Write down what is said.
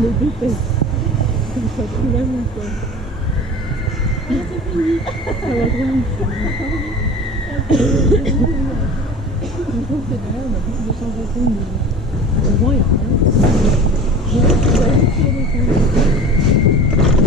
les déteste. Comme ça, tout la nuit, quoi. C'est fini. Ça va trop vite. Je trouve que derrière, on a beaucoup de sensations de vent, il y a rien. Je vais essayer de descendre.